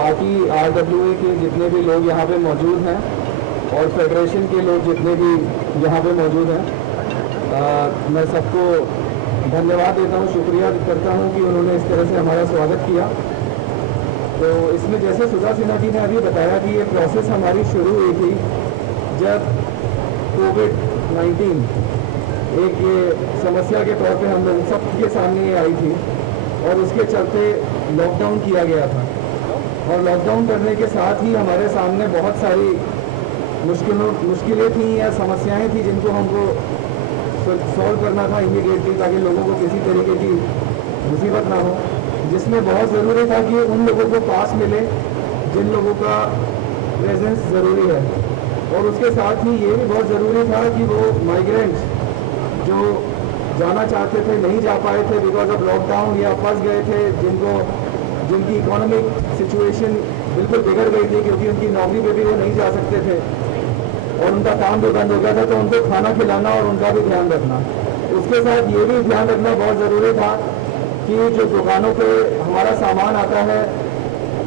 बाकी RWA के जितने भी लोग यहाँ पे मौजूद हैं और फेडरेशन के लोग जितने भी यहाँ पे मौजूद हैं, मैं सबको धन्यवाद देता हूँ, शुक्रिया करता हूँ कि उन्होंने इस तरह से हमारा स्वागत किया। तो इसमें जैसे सुधा सिन्हा जी ने अभी बताया कि ये प्रोसेस हमारी शुरू हुई थी जब कोविड-19 एक ये समस्या के तौर पे हम लोग सबके सामने ये आई थी और उसके चलते लॉकडाउन किया गया था। और लॉकडाउन करने के साथ ही हमारे सामने बहुत सारी मुश्किलें थी या समस्याएं थी जिनको हमको सॉल्व करना था इमीडिएटली, ताकि लोगों को किसी तरीके की मुसीबत ना हो, जिसमें बहुत ज़रूरी था कि उन लोगों को पास मिले जिन लोगों का प्रेजेंस ज़रूरी है। और उसके साथ ही ये भी बहुत ज़रूरी था कि वो माइग्रेंट्स जो जाना चाहते थे नहीं जा पाए थे बिकॉज ऑफ लॉकडाउन या फंस गए थे, जिनकी इकोनॉमिक सिचुएशन बिल्कुल बिगड़ गई थी क्योंकि उनकी नौकरी पे भी वो नहीं जा सकते थे और उनका काम भी बंद हो गया था, तो उनको खाना खिलाना और उनका भी ध्यान रखना। उसके साथ ये भी ध्यान रखना बहुत ज़रूरी था कि जो दुकानों पे हमारा सामान आता है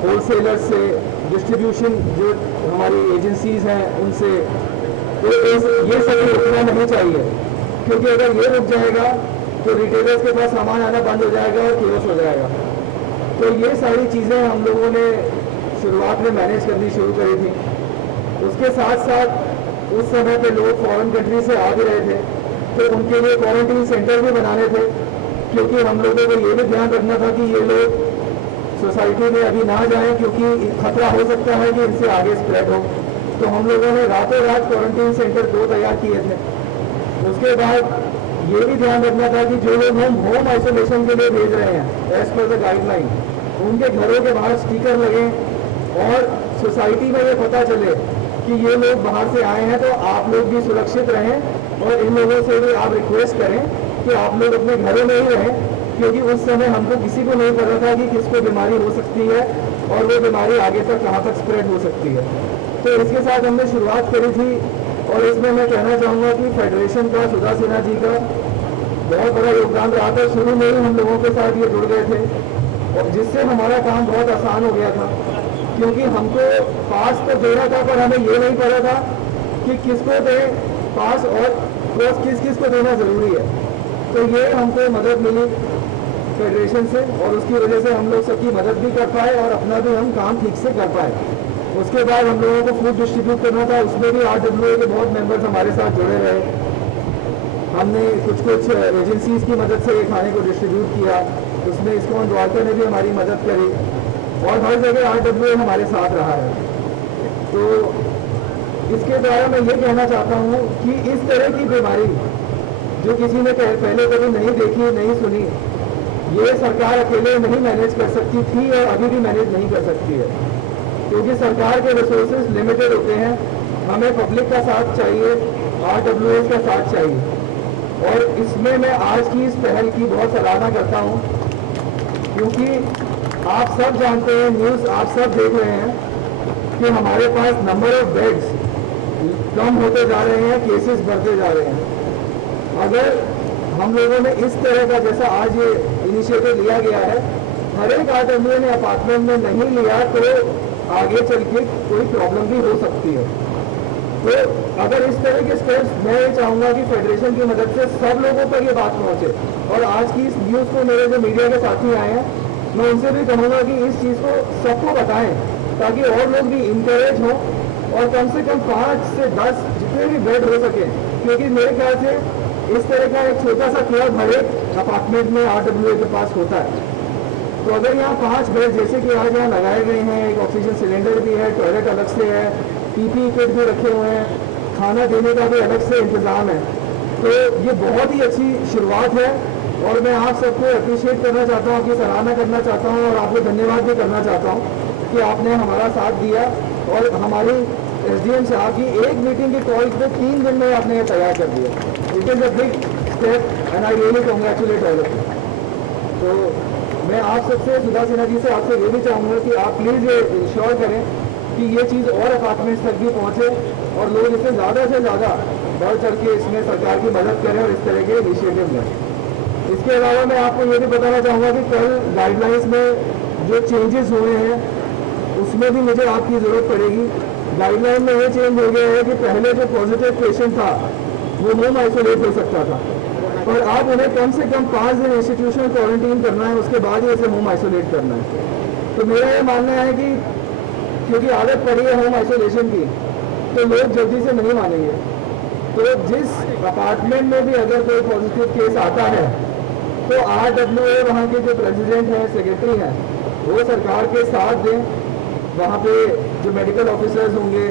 होलसेलर से, डिस्ट्रीब्यूशन जो हमारी एजेंसीज़ हैं उनसे, तो ये सभी रुकना नहीं चाहिए, क्योंकि अगर ये रुक जाएगा तो रिटेलर्स के पास सामान आना बंद हो जाएगा और केओस हो जाएगा। तो ये सारी चीज़ें हम लोगों ने शुरुआत में मैनेज करनी शुरू करी थी। उसके साथ साथ उस समय पे लोग फॉरेन कंट्री से आ भी रहे थे, तो उनके लिए क्वारंटीन सेंटर भी बनाने थे, क्योंकि हम लोगों को ये भी ध्यान रखना था कि ये लोग सोसाइटी में अभी ना जाएं, क्योंकि खतरा हो सकता है कि इनसे आगे स्प्रेड हो। तो हम लोगों ने रातों रात क्वारंटीन सेंटर 2 तैयार किए थे। उसके बाद ये भी ध्यान रखना था कि जो लोग हम होम आइसोलेशन के लिए भेज रहे हैं एज पर द गाइडलाइन, उनके घरों के बाहर स्टिकर लगे और सोसाइटी में ये पता चले कि ये लोग बाहर से आए हैं, तो आप लोग भी सुरक्षित रहें और इन लोगों से भी आप रिक्वेस्ट करें कि आप लोग अपने घरों में ही रहें, क्योंकि उस समय हमको किसी को नहीं पता था कि किसको बीमारी हो सकती है और वो बीमारी आगे तक कहाँ तक स्प्रेड हो सकती है। तो इसके साथ हमने शुरुआत करी थी और इसमें मैं कहना चाहूँगा कि फेडरेशन का, सुधा सिन्हा जी का बहुत बड़ा योगदान रहा था। शुरू में ही हम लोगों के साथ ये जुड़ गए थे और जिससे हमारा काम बहुत आसान हो गया था, क्योंकि हमको पास तो देना था पर हमें ये नहीं पता था कि किसको दें पास और किस को देना ज़रूरी है। तो ये हमको मदद मिली फेडरेशन से और उसकी वजह से हम लोग सबकी मदद भी कर पाए और अपना भी हम काम ठीक से कर पाए। उसके बाद हम लोगों को फूड डिस्ट्रीब्यूट करना था, उसमें भी RWA के बहुत मेंबर्स हमारे साथ जुड़े रहे। हमने कुछ एजेंसीज़ की मदद से खाने को डिस्ट्रीब्यूट किया, उसमें इसको द्वारका ने भी हमारी मदद करी और हर जगह RWA हमारे साथ रहा है। तो इसके द्वारा मैं ये कहना चाहता हूँ कि इस तरह की बीमारी जो किसी ने पहले कभी नहीं देखी, नहीं सुनी, ये सरकार अकेले नहीं मैनेज कर सकती थी और अभी भी मैनेज नहीं कर सकती है, क्योंकि सरकार के रिसोर्सेज लिमिटेड होते हैं। हमें पब्लिक का साथ चाहिए, RWA का साथ चाहिए और इसमें मैं आज की इस पहल की बहुत सराहना करता हूँ, क्योंकि आप सब जानते हैं, न्यूज़ आप सब देख रहे हैं कि हमारे पास नंबर ऑफ बेड्स कम होते जा रहे हैं, केसेस बढ़ते जा रहे हैं। अगर हम लोगों ने इस तरह का, जैसा आज ये इनिशिएटिव लिया गया है, हर एक RWA ने अपार्टमेंट में नहीं लिया तो आगे चल के कोई प्रॉब्लम भी हो सकती है। तो अगर इस तरह के स्टेप्स, मैं ये चाहूँगा कि फेडरेशन की मदद से सब लोगों पर ये बात पहुँचे और आज की इस न्यूज़ को मेरे जो मीडिया के साथी आए हैं, मैं उनसे भी कहूँगा कि इस चीज़ को सबको बताएं, ताकि और लोग भी इंकरेज हों और कम से कम 5 से 10 जितने भी बेड हो सके, क्योंकि मेरे ख्याल से इस तरह का एक छोटा सा क्लब हर एक अपार्टमेंट में RWA के पास होता है। तो अगर यहाँ 5 बेड जैसे कि आज यहाँ लगाए गए हैं, एक ऑक्सीजन सिलेंडर भी है, टॉयलेट अलग से है, PPE किट भी रखे हुए हैं, खाना देने का भी अलग से इंतज़ाम है, तो ये बहुत ही अच्छी शुरुआत है और मैं आप सबको अप्रिशिएट करना चाहता हूँ, कि सराहना करना चाहता हूँ और आपको धन्यवाद भी करना चाहता हूँ कि आपने हमारा साथ दिया और हमारी SDM साहब की एक मीटिंग की कॉल पे 3 दिन में आपने ये तैयार कर दिया। It is a big step and I really congratulate all of you. तो मैं आप सबसे, सुधा सिन्हा जी से आपसे ये भी चाहूँगा कि आप प्लीज़ ये इंश्योर करें कि ये चीज़ और अपार्टमेंट्स तक भी पहुँचे और लोग इसे ज़्यादा से ज़्यादा बढ़ चढ़ के इसमें सरकार की मदद करें और इस तरह के इनिशिएटिव लें। इसके अलावा मैं आपको ये भी बताना चाहूँगा कि कल गाइडलाइंस में जो चेंजेस हुए हैं उसमें भी मुझे आपकी ज़रूरत पड़ेगी। गाइडलाइन में ये चेंज हो गया है कि पहले जो पॉजिटिव पेशेंट था वो होम आइसोलेट हो सकता था, पर अब उन्हें कम से कम 5 दिन इंस्टीट्यूशनल क्वारंटीन करना है, उसके बाद ही उसे होम आइसोलेट करना है। तो मेरा ये मानना है कि क्योंकि आदत पड़ी है होम आइसोलेशन की, तो लोग जल्दी से नहीं मानेंगे। तो जिस अपार्टमेंट में भी अगर कोई पॉजिटिव केस आता है तो RWA वहाँ के जो प्रेसिडेंट हैं, सेक्रेटरी हैं, वो सरकार के साथ दें। वहाँ पे जो मेडिकल ऑफिसर्स होंगे,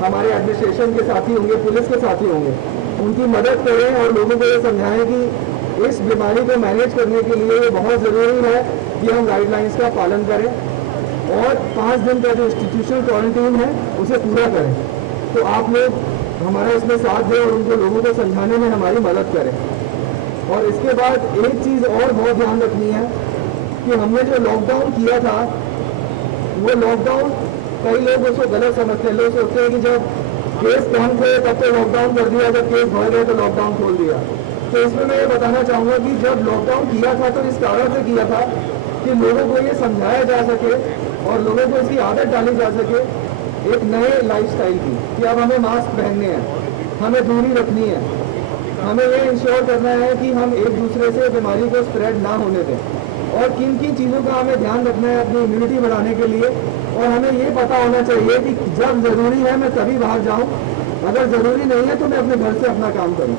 हमारे एडमिनिस्ट्रेशन के साथी होंगे, पुलिस के साथी होंगे, उनकी मदद करें और लोगों को ये समझाएं कि इस बीमारी को मैनेज करने के लिए ये बहुत ज़रूरी है कि हम गाइडलाइंस का पालन करें और 5 दिन का जो इंस्टीट्यूशनल क्वारंटीन है उसे पूरा करें। तो आप लोग हमारा इसमें साथ दें और उनको लोगों को समझाने में हमारी मदद करें। और इसके बाद एक चीज़ और बहुत ध्यान रखनी है कि हमने जो लॉकडाउन किया था, वो लॉकडाउन कई लोग उसको गलत समझते हैं। लोग सोचते हैं कि जब केस कम थे तब तो लॉकडाउन कर दिया, जब केस बढ़ गए तो लॉकडाउन खोल दिया। तो इसमें मैं ये बताना चाहूँगा कि जब लॉकडाउन किया था तो इस कारण से किया था कि लोगों को ये समझाया जा सके और लोगों को इसकी आदत डाली जा सके एक नए लाइफस्टाइल की, कि अब हमें मास्क पहनने हैं, हमें दूरी रखनी है, हमें ये इंश्योर करना है कि हम एक दूसरे से बीमारी को स्प्रेड ना होने दें, और किन किन चीज़ों का हमें ध्यान रखना है अपनी इम्यूनिटी बढ़ाने के लिए। और हमें ये पता होना चाहिए कि जब ज़रूरी है मैं तभी बाहर जाऊँ, अगर ज़रूरी नहीं है तो मैं अपने घर से अपना काम करूँ।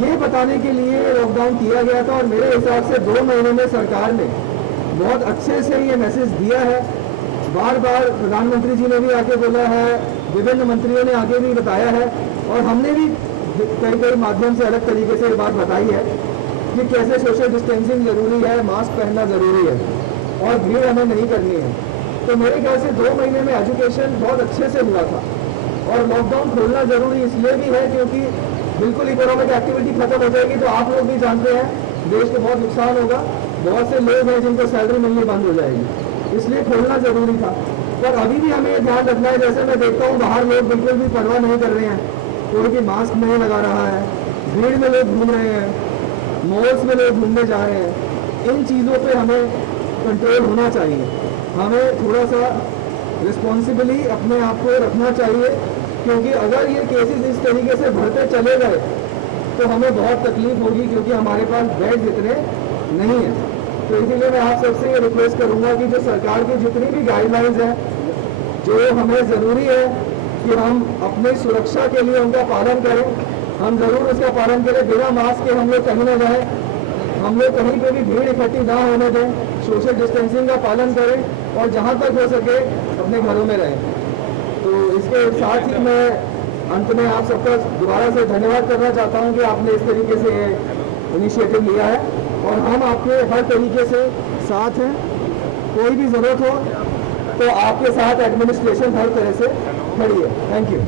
ये बताने के लिए लॉकडाउन किया गया था और मेरे हिसाब से 2 महीने में सरकार ने बहुत अच्छे से ये मैसेज दिया है। बार बार प्रधानमंत्री जी ने भी आके बोला है, विभिन्न मंत्रियों ने आगे भी बताया है, और हमने भी कई माध्यम से अलग तरीके से ये बात बताई है कि कैसे सोशल डिस्टेंसिंग ज़रूरी है, मास्क पहनना ज़रूरी है और भीड़ हमें नहीं करनी है। तो मेरे ख्याल से 2 महीने में एजुकेशन बहुत अच्छे से हुआ था। और लॉकडाउन खोलना ज़रूरी इसलिए भी है क्योंकि बिल्कुल इकोनॉमिक एक्टिविटी खत्म हो जाएगी तो आप लोग भी जानते हैं देश को बहुत नुकसान होगा। बहुत से लोग हैं जिनको सैलरी मिलनी बंद हो जाएगी, इसलिए खोलना ज़रूरी था। पर अभी भी हमें ये ध्यान रखना है, जैसे मैं देखता हूँ बाहर लोग बिल्कुल भी परवाह नहीं कर रहे हैं, कोई भी मास्क नहीं लगा रहा है, भीड़ में लोग घूम रहे हैं, मॉल्स में लोग घूमने जा रहे हैं। इन चीज़ों पे हमें कंट्रोल होना चाहिए, हमें थोड़ा सा रिस्पॉन्सिबली अपने आप को रखना चाहिए, क्योंकि अगर ये केसेस इस तरीके से बढ़ते चले गए तो हमें बहुत तकलीफ होगी, क्योंकि हमारे पास बेड्स इतने नहीं हैं। तो इसीलिए मैं आप सबसे ये रिक्वेस्ट करूँगा कि जो सरकार की जितनी भी गाइडलाइंस हैं, जो हमें ज़रूरी है कि हम अपनी सुरक्षा के लिए उनका पालन करें, हम ज़रूर उसका पालन करें। बिना मास्क के हम लोग कहीं ना जाएँ, हम लोग कहीं पे भी भीड़ इकट्ठी ना होने दें, सोशल डिस्टेंसिंग का पालन करें और जहाँ तक हो सके अपने घरों में रहें। तो इसके साथ ही मैं अंत में आप सबका दोबारा से धन्यवाद करना चाहता हूँ कि आपने इस तरीके से ये इनिशिएटिव लिया है और हम आपके हर तरीके से साथ हैं। कोई भी ज़रूरत हो तो आपके साथ एडमिनिस्ट्रेशन हर तरह से खड़ी है। Thank you.